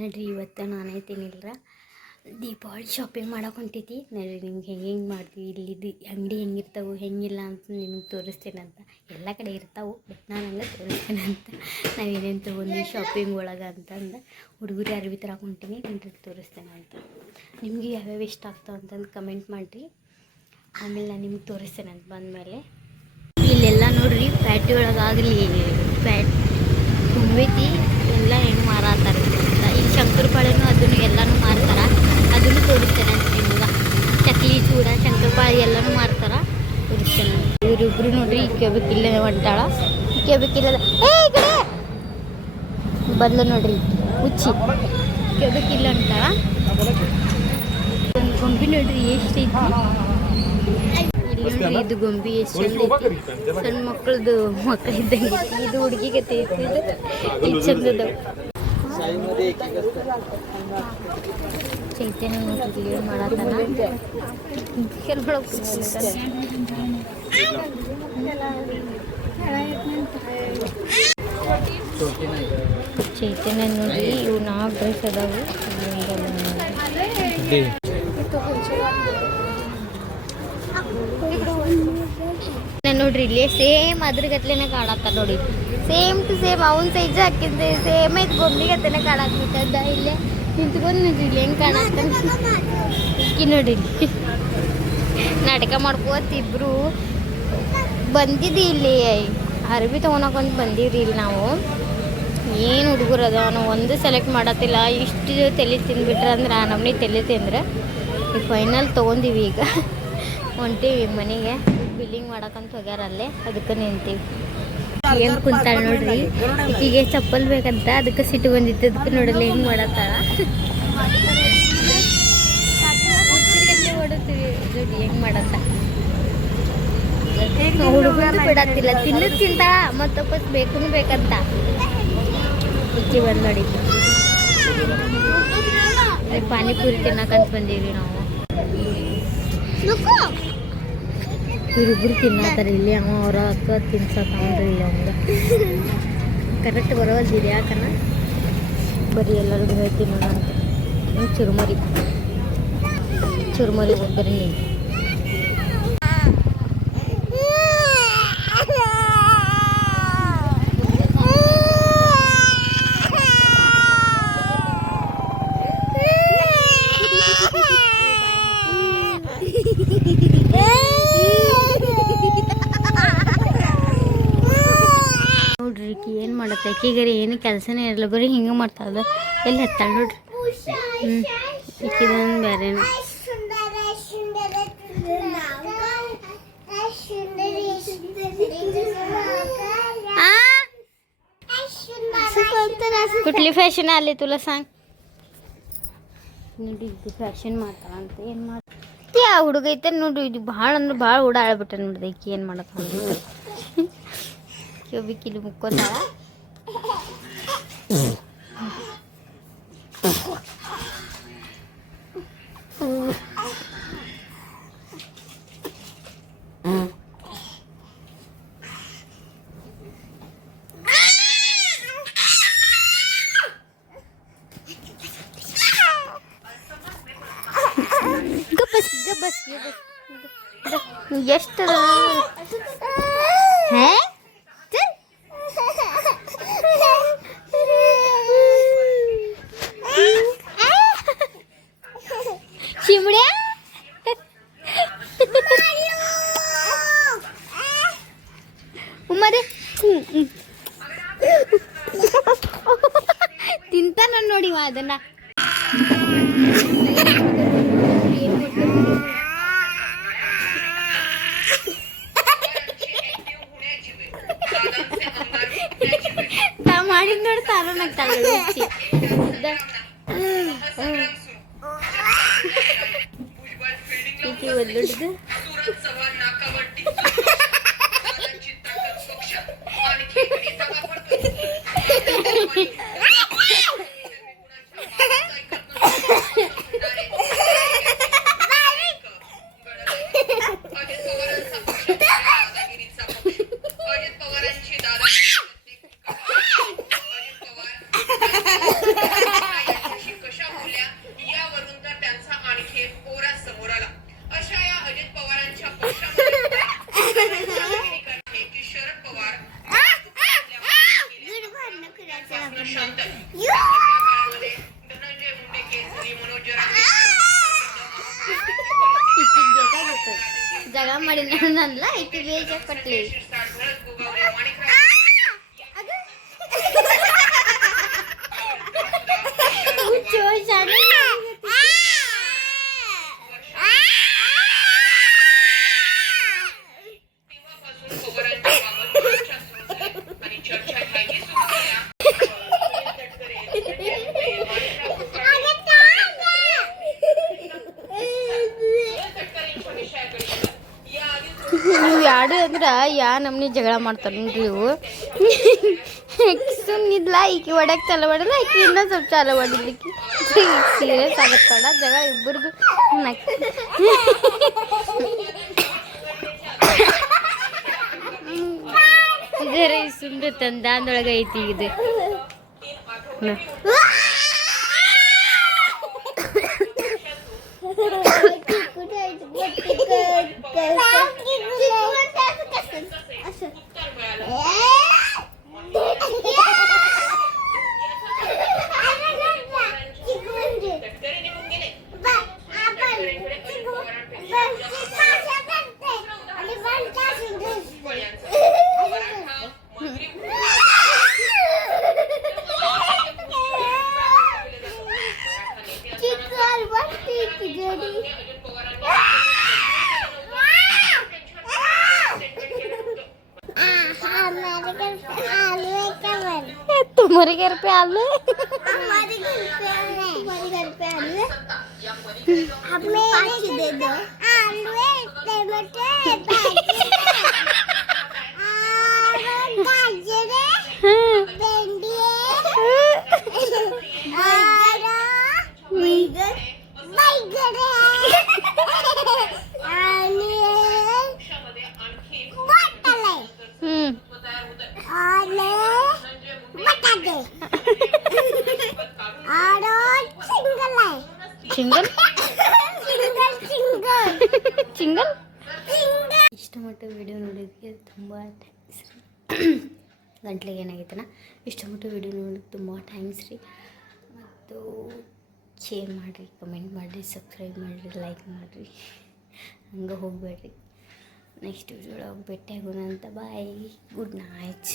ನಡ್ರಿ, ಇವತ್ತು ನಾನೈತೇನಿಲ್ಲ ದೀಪಾವಳಿ ಶಾಪಿಂಗ್ ಮಾಡೋಕೆ ಹೊಂಟೈತಿ ನಡ್ರಿ, ನಿಮ್ಗೆ ಹೆಂಗೆ ಹೆಂಗೆ ಮಾಡ್ತೀವಿ ಇಲ್ಲಿ ಅಂಗಡಿ ಹೆಂಗಿರ್ತಾವೆ, ಹೆಂಗಿಲ್ಲ ಅಂತ ನಿಮ್ಗೆ ತೋರಿಸ್ತೇನೆ ಅಂತ. ಎಲ್ಲ ಕಡೆ ಇರ್ತಾವೆ ಬಟ್ ನಾನು ಹಂಗೆ ತೋರಿಸ್ತೇನೆ ಅಂತ. ನಾವೇನೇನು ತೊಗೊಂಡು ಶಾಪಿಂಗ್ ಒಳಗೆ ಅಂತಂದು, ಹುಡುಗರು ಅರ್ವಿ ತರಕ್ಕೆ ಹೊಂಟೀನಿ, ನಿಮ್ಗೆ ತೋರಿಸ್ತೇನೆ ಅಂತ. ನಿಮಗೆ ಯಾವ್ಯಾವ ಇಷ್ಟ ಆಗ್ತಾವೆ ಅಂತಂದು ಕಮೆಂಟ್ ಮಾಡಿರಿ. ಆಮೇಲೆ ನಾನು ನಿಮ್ಗೆ ತೋರಿಸ್ತೇನೆ ಅಂತ ಬಂದಮೇಲೆ. ಇಲ್ಲೆಲ್ಲ ನೋಡ್ರಿ ಪ್ಯಾಟಿ ಒಳಗಾಗಲಿ ಪ್ಯಾಟ್ ತುಂಬೈತಿ, ಎಲ್ಲ ಹೆಂಗೆ ಇವರಿಬ್ರು ನೋಡ್ರಿ ಈ ಕೆಬಕ್ಕಿಲ್ಲ ಹೊಂಟಾಳ. ಈ ಕೆಬಕ್ಕಿಲ್ಲ ಏ ಈ ಕಡೆ! ಬಂದ ನೋಡ್ರಿ ಹುಚ್ಚಿ ಕೆಬಕ್ಕಿಲ್ಲ ಅಂತಾಳ. ಒಂದು ಗೊಂಬಿ ನೋಡ್ರಿ ಎಷ್ಟು ಇಲ್ಲಿ ನೋಡ್ರಿ ಇದು ಗೊಂಬಿ ಎಷ್ಟು ಚಂದ ಐತಿ. ಸಣ್ಣ ಮಕ್ಕಳದು ಮಕ್ಕಳ ಇದ್ದಂಗೆ ಇದು ಹುಡುಗಿಗೆ ಐತಿ ಇದು ಇದು ಚಂದ ಅದಾವ ಚೈತನ್ಯ ನೋಡ್ರಿ ಇಲ್ಲಿ ಮಾಡತ್ತಾನ. ಚೈತನ್ಯ ನೋಡ್ರಿ ಇವು ನಾಲ್ಕು ಡ್ರೆಸ್ ಅದಾವು. ನೋಡ್ರಿ ಇಲ್ಲಿ ಸೇಮ್ ಅದ್ರ ಗತ್ಲೆನೆ ಕಾಣತ್ತ ನೋಡಿ. ಸೇಮ್ ಟು ಸೇಮ್ ಅವನ್ ಸೈಜ್ ಹಾಕಿದ್ದೆ ಸೇಮ್ ಐತ್ ಗೊಂಬಿ ಗತ್ತೇನೆ ಕಾಣಾಕ್ಬಿಟ್ಟದ ಇಲ್ಲೇ ನಿಂತ್ಕೊಂಡು ನೋಡ್ರಿ ಇಲ್ಲಿ ಹೆಂಗ್ ಕಾಣತ್ತ ನೋಡಿ ನೋಡ್ರಿ ನಾಟಕ ಮಾಡ್ಕೋತ ಇಬ್ರು ಬಂದಿದ್ದಿ ಇಲ್ಲಿ. ಅರ್ಬಿ ಬಂದೀವಿ ರೀ ಇಲ್ಲಿ ನಾವು. ಏನು ಹುಡುಗರು ಅದ ನಾವು ಒಂದು ಸೆಲೆಕ್ಟ್ ಮಾಡತ್ತಿಲ್ಲ. ಇಷ್ಟು ತಲೆ ತಿಂದ್ಬಿಟ್ರೆ ಅಂದ್ರೆ ನಮ್ಮನೆ ತಲೆ ತಿಂದ್ರೆ ಈಗ ಫೈನಲ್ ತೊಗೊಂಡಿವಿ ಈಗ. ಹೊಂಟೀವಿ ಮನೆಗೆ. ಬಿಲ್ಲಿಂಗ್ ಮಾಡಕ್ಕಂತ ಹೋಗ್ಯಾರ ಅಲ್ಲೇ. ಅದಕ್ಕೆ ನಿಂತೀವಿ. ಏನು ಕುಂತಾಳ ನೋಡ್ರಿ. ಈಗೀಗೆ ಚಪ್ಪಲ್ ಬೇಕಂತ ಅದಕ್ಕೆ ಸಿಟ್ಟು ಬಂದಿತ್ತು. ಅದಕ್ಕೆ ನೋಡಲ್ಲ ಹೆಂಗೆ ಮಾಡತ್ತಾಳ. ಹೆಂಗೆ ಮಾಡತ್ತ? ಹುಡುಗರು ಬಿಡತ್ತಿಲ್ಲ ತಿನ್ನದ್ ತಿಂತಾಳ ಮತ್ತೆ ವಾಪಸ್ ಬೇಕೂ ಬೇಕಂತ. ಹುಚ್ಚಿ ಬಂದ್ ನೋಡಿ. ಪಾನಿಪುರಿ ತಿನ್ನಕಂತ ಬಂದೀವಿ ನಾವು. ಇವ್ರಿಬ್ರು ತಿನ್ನತ್ತಾರ ಇಲ್ಲಿ ಅವ ಅವ್ರ ಅಕ್ಕ ತಿನ್ಸತ್ತವ್ರಿ ಇಲ್ಲಿ ಅವಂಗ ಕರೆಕ್ಟ್ ಬರೋದಿದೆ ಯಾಕನ ಬರೀ ಎಲ್ಲರಿಗೂ ಹೇಳ್ತೀನಿ ಹ್ಮ್, ಚುರುಮರಿ. ಚುರುಮರಿ ಹೋಗ್ತಾರೆ ನೀವು ಏನು ಮಾಡತ್ತೆ ಆಕಿಗರಿ ಏನು ಕೆಲಸನೇ ಇರಲ್ಲ ಬರೀ ಹಿಂಗೆ ಮಾಡ್ತಾಳ ಎಲ್ಲಿ ಹತ್ತಾಳ ನೋಡ್ರಿ ಹ್ಞೂ ಈಕಿದೊಂದು ಬೇರೆ कुठली फॅशन आली तुला सांग ನೋಡಿ ಇದು ಫ್ಯಾಷನ್ ಮಾಡ್ತಾಳ ಅಂತ ಏನು ಮಾಡ ಯಾ ಹುಡುಗ ಐತೆ ನೋಡು ಇದು ಭಾಳ ಅಂದ್ರೆ ಭಾಳ ಓಡಾಡ್ಬಿಟ್ಟ ನೋಡ್ದೆ ಈಕಿ ಏನು ಮಾಡತ್ತ ಕಿಲಿ ಮುಕ್ಕೋತಾಳ Gabas, gabas, gabas. Jeszcze raz. He? ಶಿಮಡ್ಯಾ ಉಮ್ಮದೆ ತಿಂತಾನ ನೋಡಿ ಇವ ಅದನ್ನ ತಾ ಮಾಡಿದ್ ನೋಡಿ ತಾರ ನಗ್ತಾಳೆ ಹುಚ್ಚಿ. ದ- ಈಕಿ ಜಗ ಮಾಡಿ ನನ್ನಲ್ಲ ಇಟ್ಟು ಬೇಜಾರ್ ಕೊಟ್ಲಿ ಅಂದ್ರೆ ಯಾ ನಮ್ನಿ ಜಗಳ ಮಾಡ್ತಾರೆ ನೀವು ಸುಮ್ಮನಿದ್ಲ ಈಕಿ ಒಡಕ್ ಚಾಲ ಮಾಡಿದ್ರೆ ಆಕಿ ಇನ್ನ ಸ್ವಲ್ಪ ಚಾಲ ಮಾಡಿದ್ಲಿಕ್ಕೆ ಸೀರಿಯಸ್ ಆಗತ್ತಡ ಜಗಳ ಇಬ್ಬರಿಗೂ ನಕ್. ಇದರೇ ಸುಂದು ಐತಿ ಇದು. عشان عشان तुम्हारे घर पे आलू हमारे घर पे आलू हमारे घर पे आलू हमें दे दो। आलू टमाटर single single single single single ಇಷ್ಟು ಮಟ್ಟ ವಿಡಿಯೋ ನೋಡೋದಕ್ಕೆ ತುಂಬ ಥ್ಯಾಂಕ್ಸ್ ರೀ. ಗಂಟ್ಲಿಗೆ ಏನಾಗೈತನ ಇಷ್ಟು ಮಟ್ಟ ವಿಡಿಯೋ ನೋಡೋದಕ್ಕೆ ತುಂಬ ಥ್ಯಾಂಕ್ಸ್ ರೀ. ಮತ್ತು ಶೇರ್ ಮಾಡಿರಿ ಕಮೆಂಟ್ ಮಾಡಿರಿ ಸಬ್ಸ್ಕ್ರೈಬ್ ಮಾಡಿರಿ ಲೈಕ್ ಮಾಡಿರಿ. ಹಂಗೆ ಹೋಗಬೇಡ್ರಿ. ನೆಕ್ಸ್ಟ್ ವಿಡಿಯೋ ಒಳಗೆ ಭೇಟಿ ಆಗೋಣ ಅಂತ ಬಾಯ್ ಗುಡ್ ನೈಟ್